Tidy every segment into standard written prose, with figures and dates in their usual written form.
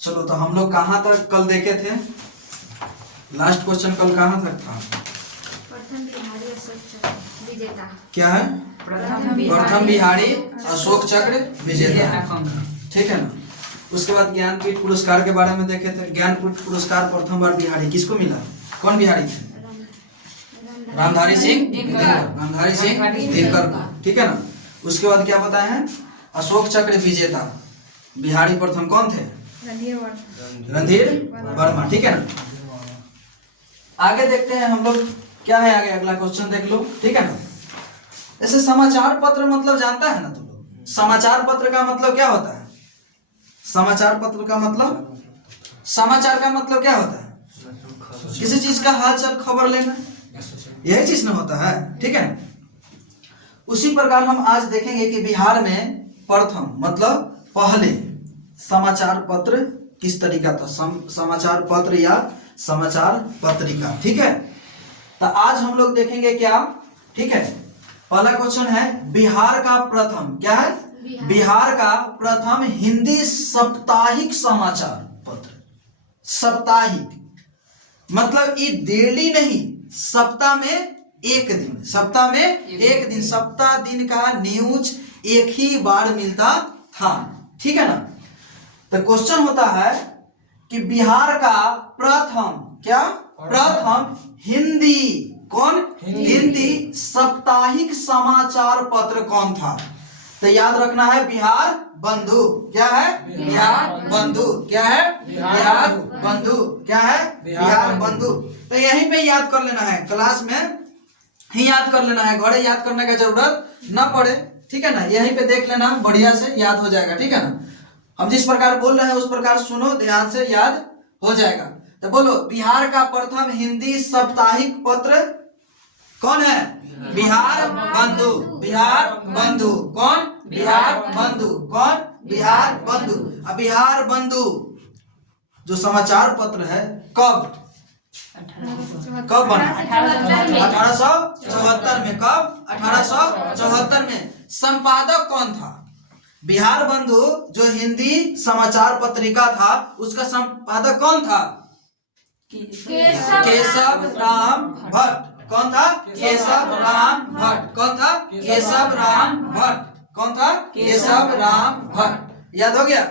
चलो तो हम लोग कहाँ तक कल देखे थे? लास्ट क्वेश्चन कल कहाँ तक था? प्रथम बिहारी अशोक चक्र विजेता। क्या है? प्रथम बिहारी अशोक चक्र विजेता, ठीक है ना। उसके बाद ज्ञानपीठ पुरस्कार के बारे में देखे थे। ज्ञानपीठ पुरस्कार प्रथम बार बिहारी किसको मिला? कौन बिहारी थे? रामधारी सिंह दिनकर को, ठीक है ना। उसके बाद क्या बताए हैं? अशोक चक्र विजेता बिहारी प्रथम कौन थे? रणधीर वर्मा, ठीक है ना। आगे देखते हैं हम लोग क्या है आगे, अगला क्वेश्चन देख लो, ठीक है ना। ऐसे समाचार पत्र मतलब जानता है ना तुम लोग? समाचार पत्र का मतलब क्या होता है? समाचार पत्र का मतलब, समाचार का मतलब क्या होता है? किसी चीज का हालचाल खबर लेना, यही चीज ना होता है, ठीक है। उसी प्रकार हम आज देखेंगे कि बिहार में प्रथम मतलब पहले समाचार पत्र किस तरीका था, समाचार पत्र या समाचार पत्रिका, ठीक है। तो आज हम लोग देखेंगे क्या, ठीक है। पहला क्वेश्चन है बिहार का प्रथम, क्या है? बिहार का प्रथम हिंदी साप्ताहिक समाचार पत्र। साप्ताहिक मतलब ये डेली नहीं, सप्ताह में एक दिन, सप्ताह में एक दिन, सप्ताह दिन का न्यूज एक ही बार मिलता था, ठीक है ना। तो क्वेश्चन होता है कि बिहार का प्रथम, क्या? प्रथम हिंदी, कौन? हिंदी साप्ताहिक समाचार पत्र कौन था? तो याद रखना है बिहार बंधु, क्या है? बिहार बंधु, क्या है? बिहार बंधु, क्या है? बिहार बंधु। तो यहीं पे याद कर लेना है, क्लास में ही याद कर लेना है, घरे याद करने का जरूरत ना पड़े, ठीक है ना। यहीं पे देख लेना, बढ़िया से याद हो जाएगा, ठीक है ना। हम जिस प्रकार बोल रहे हैं उस प्रकार सुनो, ध्यान से याद हो जाएगा। तो बोलो बिहार का प्रथम हिंदी साप्ताहिक पत्र कौन है? बिहार बंधु, बिहार बंधु, कौन? बिहार बंधु, कौन? बिहार बंधु। अब बिहार बंधु जो समाचार पत्र है कब बना? 1874 में। कब? 1874 में। संपादक कौन था? बिहार बंधु जो हिंदी समाचार पत्रिका था उसका संपादक कौन था? केशव राम भट्ट। कौन था? केशव राम भट्ट। कौन था? केशव राम भट्ट। कौन था? केशव राम भट्ट। याद हो गया?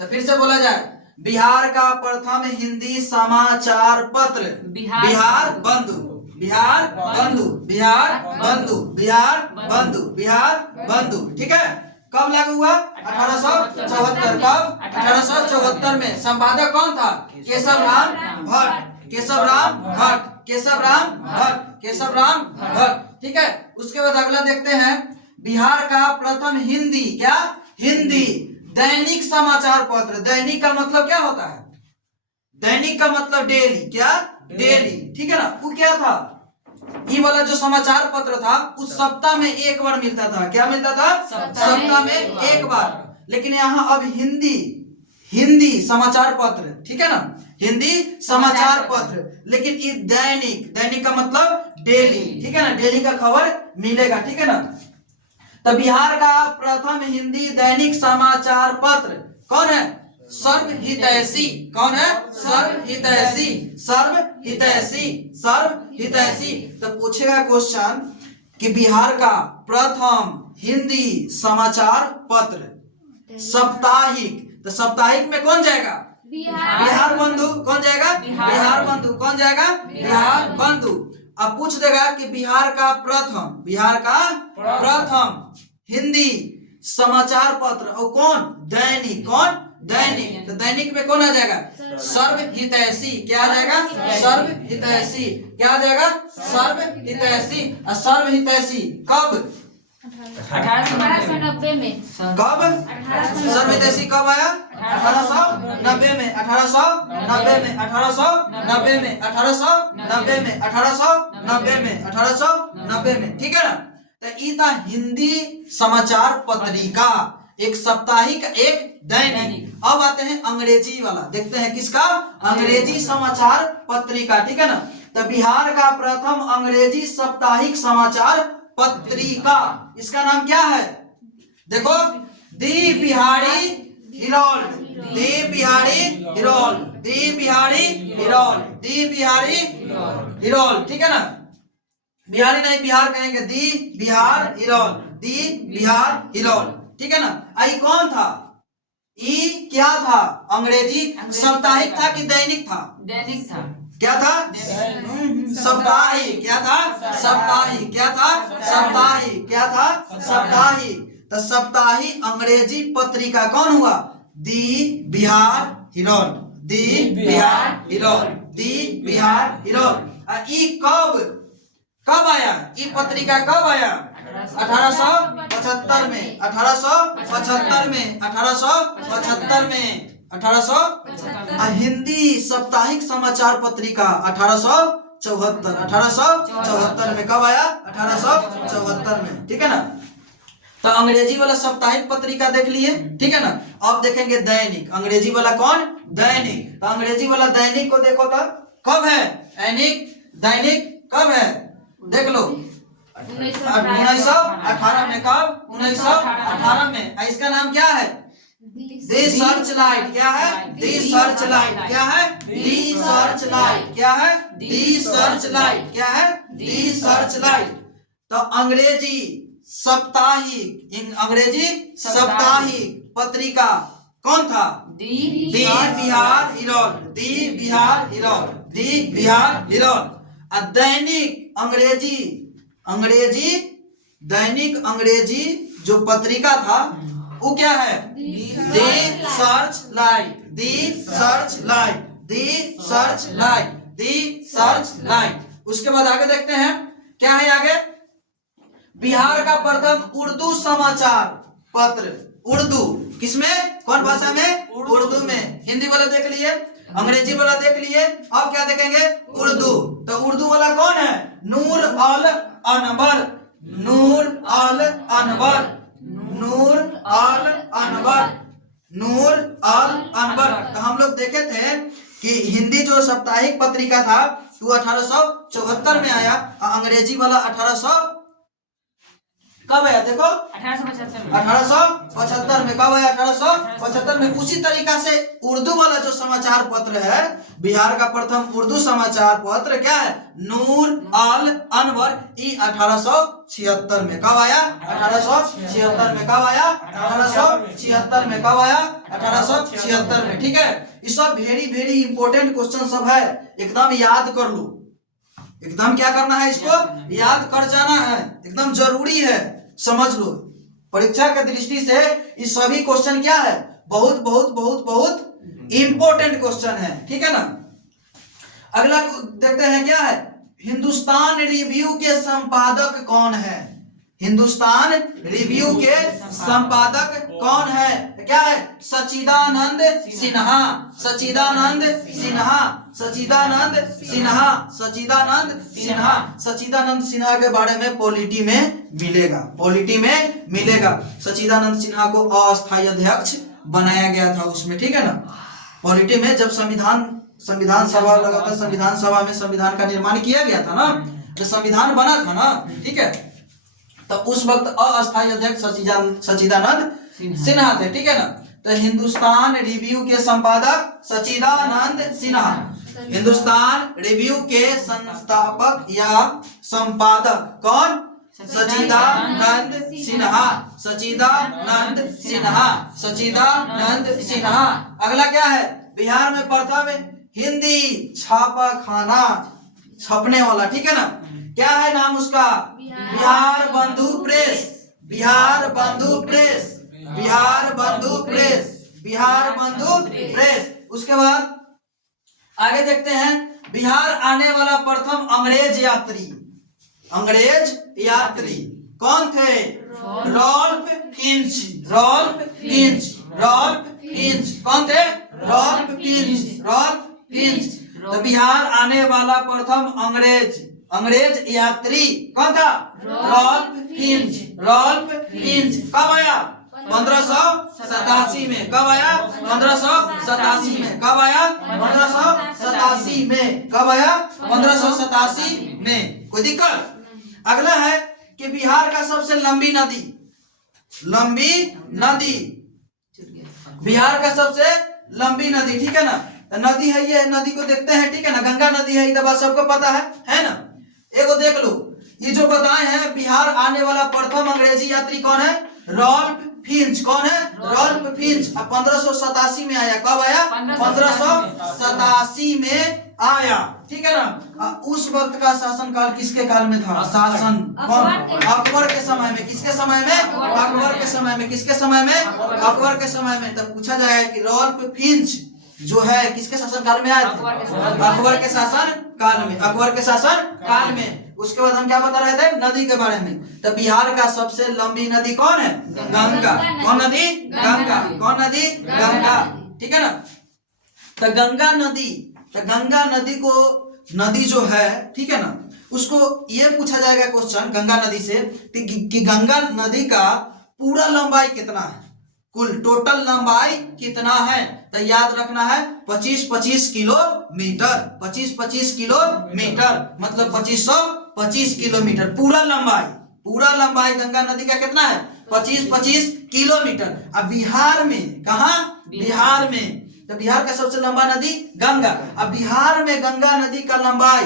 तो फिर से बोला जाए, बिहार का प्रथम हिंदी समाचार पत्र बिहार बंधु, बिहार बंधु, बिहार बंधु, बिहार बंधु, बिहार बंधु, ठीक है। कब लागू हुआ? 1874। कब? 1874 में। संपादक कौन था? केशव राम भट्ट, केशव राम भट्ट, केशव राम भट्ट, केशव राम भट्ट, ठीक है। उसके बाद अगला देखते हैं, बिहार का प्रथम हिंदी, क्या? हिंदी दैनिक समाचार पत्र। दैनिक का मतलब क्या होता है? दैनिक का मतलब डेली, क्या? डेली, ठीक है ना। वो क्या था? ये वाला जो समाचार पत्र था उस सप्ताह में एक बार मिलता था। क्या मिलता था? सप्ताह में एक बार। लेकिन यहाँ अब हिंदी समाचार पत्र, ठीक है ना, हिंदी समाचार पत्र, लेकिन ये दैनिक का मतलब डेली, ठीक है ना, डेली का खबर मिलेगा, ठीक है ना। तो बिहार का प्रथम हिंदी दैनिक समाचार पत्र कौन है? सर्वहितैषी। कौन है? सर्वहितैषी, सर्वहितैषी, सर्वहितैषी। तो पूछेगा क्वेश्चन कि बिहार का प्रथम हिंदी समाचार पत्र साप्ताहिक, तो साप्ताहिक में कौन जाएगा? बिहार बंधु। कौन जाएगा? बिहार बंधु। कौन जाएगा? बिहार बंधु। अब पूछ देगा कि बिहार का प्रथम हिंदी समाचार पत्र और कौन? दैनिक। कौन? दैनिक। तो दैनिक में कौन आ जाएगा? सर्वहितैषी। क्या आ जाएगा? सर्वहितैषी। क्या आ जाएगा? सर्वहितैषी। और सर्वहितैषी कब? 1890 में। कब? सर्वहितैषी कब आया? 1890 में। 1890 में। 1890 में। 1890 में। 1890 में। 1890 में, ठीक है ना। तो ये था हिंदी समाचार पत्रिका, एक साप्ताहिक, एक दैनिक। अब आते हैं अंग्रेजी वाला, देखते हैं किसका? अंग्रेजी समाचार पत्रिका, ठीक है ना। तो बिहार का प्रथम अंग्रेजी साप्ताहिक समाचार पत्रिका, इसका नाम क्या है? देखो, दी बिहारी हिरोल, दी बिहारी हिरोल, दी बिहारी हिरोल, दी बिहारी हिरोल, ठीक है ना। बिहारी नहीं बिहार कहेंगे, दी बिहार हिरोल, दी बिहार हिरोल, ठीक है ना। आई कौन था? ई क्या था? अंग्रेजी साप्ताहिक था कि दैनिक था? दैनिक था। क्या था? साप्ताहिक। क्या था? साप्ताहिक। क्या था? साप्ताहिक। क्या था? साप्ताहिक। तो साप्ताहिक अंग्रेजी पत्रिका कौन हुआ? दी बिहार हिरोल, दी बिहार हिरोल, दी बिहार हिरोल। ई कब आया? ई पत्रिका कब आया? 1875 में, 1875 में, 1875 में, 1800। हिंदी साप्ताहिक समाचार पत्रिका 1874, 1874 में कब आया? 1874 में, ठीक है ना। तो अंग्रेजी वाला साप्ताहिक पत्रिका देख लिए, ठीक है ना। अब देखेंगे दैनिक। अंग्रेजी वाला कौन? दैनिक। तो अंग्रेजी वाला दैनिक को देखो तो कब है? दैनिक कब है? देख लो, 1918 में। कब? 1918 में। इसका नाम क्या है? The search light. क्या है? The search light. क्या है? The search light. क्या है? The search light. क्या है? The search light. तो अंग्रेजी साप्ताहिक पत्रिका कौन था? दी बिहार हिरोल, दी बिहार हिरोल, दी बिहार हिरोल। दैनिक अंग्रेजी जो पत्रिका था वो क्या है? The search light, the search light, the search light, the search light. उसके बाद आगे देखते हैं क्या है आगे। बिहार का प्रथम उर्दू समाचार पत्र। उर्दू किसमें? कौन भाषा में? उर्दू में। हिंदी वाला देख लिए, अंग्रेजी वाला देख लिए, अब क्या देखेंगे? उर्दू। तो उर्दू वाला कौन है? नूर अल अनवर, नूर अल अनवर, नूर अल अनवर, नूर अल अनवर। तो हम लोग देखे थे कि हिंदी जो साप्ताहिक पत्रिका था वो 1874 में आया, और अंग्रेजी वाला 1800 कब आया? देखो, 1875 में। कब आया? 1875 में। उसी तरीका से उर्दू वाला जो समाचार पत्र है, बिहार का प्रथम उर्दू समाचार पत्र क्या है? नूर अल अनवर। 1876 में। कब आया? 1876 में। कब आया? 1876 में। कब आया? 1876 में, ठीक है। ये सब वेरी इंपॉर्टेंट क्वेश्चन सब है, एकदम याद कर लो। एकदम क्या करना है? इसको याद कर जाना है, एकदम जरूरी है, समझ लो। परीक्षा के दृष्टि से ये सभी क्वेश्चन क्या है? बहुत इंपॉर्टेंट क्वेश्चन है, ठीक है ना। अगला देखते हैं क्या है। हिंदुस्तान रिव्यू के संपादक कौन है? हिंदुस्तान रिव्यू के संपादक कौन है? क्या है? सच्चिदानंद सिन्हा, सच्चिदानंद सिन्हा, सच्चिदानंद सिन्हा, सच्चिदानंद सिन्हा। सच्चिदानंद सिन्हा के बारे में पॉलिटी में मिलेगा, पॉलिटी में मिलेगा। सच्चिदानंद सिन्हा को अस्थायी अध्यक्ष बनाया गया था उसमें, ठीक है ना। पॉलिटी में जब संविधान सभा लगा था, संविधान सभा में संविधान का निर्माण किया गया था ना, जो संविधान बना था ना, ठीक है। तो उस वक्त अस्थायी अध्यक्ष सच्चिदानंद सिन्हा थे, ठीक है ना। तो हिंदुस्तान रिव्यू के संपादक सच्चिदानंद सिन्हा, हिंदुस्तान रिव्यू के संस्थापक या संपादक कौन? सच्चिदानंद सिन्हा, सच्चिदानंद सिन्हा, सच्चिदानंद सिन्हा। अगला क्या है? बिहार में प्रथम हिंदी छापाखाना छपने वाला, ठीक है ना। क्या है नाम उसका? बिहार बंधु प्रेस, बिहार बंधु प्रेस, बिहार बंधु प्रेस, बिहार बंधु प्रेस। उसके बाद आगे देखते हैं। बिहार आने वाला प्रथम अंग्रेज यात्री कौन थे? Ralph Fitch, Ralph Fitch, Ralph Fitch. कौन थे? Ralph Fitch, Ralph Fitch. तो बिहार आने वाला प्रथम अंग्रेज यात्री कौन था? Ralph Fitch, Ralph Fitch. कब आया? 1587 में। कब आया? 1587 में। कब आया? 1587 में। कब आया? 1587 में। कोई दिक्कत? अगला है कि बिहार का सबसे लंबी नदी, लंबी नदी, बिहार का सबसे लंबी नदी, ठीक है ना। तो नदी है, ये नदी को देखते हैं, ठीक है ना, गंगा नदी है, ये तो बात सबको पता है ना। एगो देख लो, ये जो बताए हैं बिहार आने वाला प्रथम अंग्रेजी यात्री कौन है? Ralph Fitch. कौन है? Ralph Finch. 1587 में आया। कब आया? 1587 में आया, ठीक है ना। उस वक्त का शासनकाल किसके काल में था? शासन कौन? अकबर के समय में। किसके समय में? अकबर के समय में। किसके समय में? अकबर के समय में। तब पूछा जाएगा कि रॉल्फ फिंच जो है किसके शासन काल में आए थे? अकबर के शासन काल में। अकबर के शासन काल में। उसके बाद हम क्या बता रहे थे? नदी के बारे में। तो बिहार का सबसे लंबी नदी कौन है? गंगा। कौन नदी? गंगा। कौन नदी? गंगा, ठीक है ना। तो गंगा नदी, तो गंगा नदी को, नदी जो है, ठीक है ना, उसको ये पूछा जाएगा क्वेश्चन गंगा नदी से कि गंगा नदी का पूरा लंबाई कितना है, कुल टोटल लंबाई कितना है। तो याद रखना है 25-25 किलोमीटर। 25-25 किलोमीटर मतलब 2525 किलोमीटर पूरा लंबाई। पूरा लंबाई गंगा नदी का कितना है? 25-25 किलोमीटर। अब बिहार में, कहा? बिहार में। तो बिहार का सबसे लंबा नदी गंगा। अब बिहार में गंगा नदी का लंबाई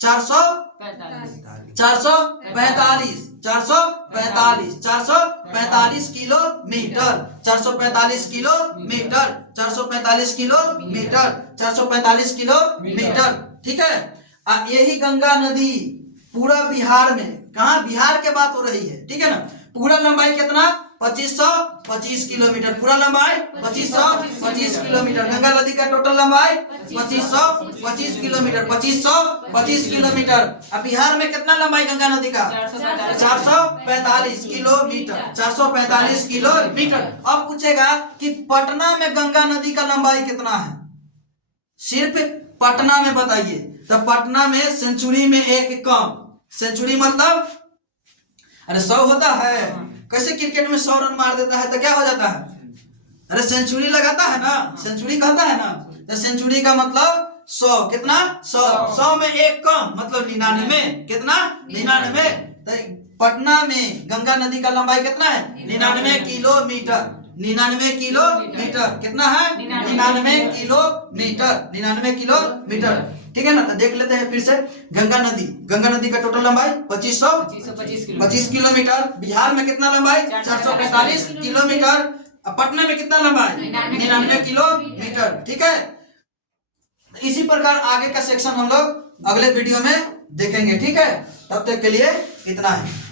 445 किलोमीटर। 445 किलोमीटर। 445 किलोमीटर। 445 किलोमीटर, ठीक है। अब यही गंगा नदी पूरा बिहार में, कहा? बिहार के बात हो रही है, ठीक है ना। पूरा लंबाई कितना? 2525 किलोमीटर। पूरा लंबाई 2525 किलोमीटर। गंगा नदी का टोटल लंबाई 2525 किलोमीटर। 2525 किलोमीटर। अब बिहार में कितना लंबाई गंगा नदी का? 445 किलोमीटर। 445 किलोमीटर। अब पूछेगा कि पटना में गंगा नदी का लंबाई कितना है? सिर्फ पटना में बताइए। तो पटना में सेंचुरी में एक कम। सेंचुरी मतलब, अरे 100 होता है। कैसे क्रिकेट में 100 रन मार देता है तो क्या हो जाता है? अरे सेंचुरी लगाता है ना, सेंचुरी कहता है ना। तो सेंचुरी का मतलब 100। कितना? 100। 100 में एक कम मतलब 99। कितना? 99। तो पटना में गंगा नदी का लंबाई कितना है? 99 किलोमीटर। 99 किलोमीटर। कितना है? 99 किलोमीटर। 99 किलोमीटर, ठीक है ना। तो देख लेते हैं फिर से। गंगा नदी, गंगा नदी का टोटल लंबाई 2525 किलोमीटर। बिहार में कितना लंबाई? 445 किलोमीटर। पटना में कितना लंबाई? 99 किलोमीटर, ठीक है। इसी प्रकार आगे का सेक्शन हम लोग अगले वीडियो में देखेंगे, ठीक है। तब तक के लिए इतना है।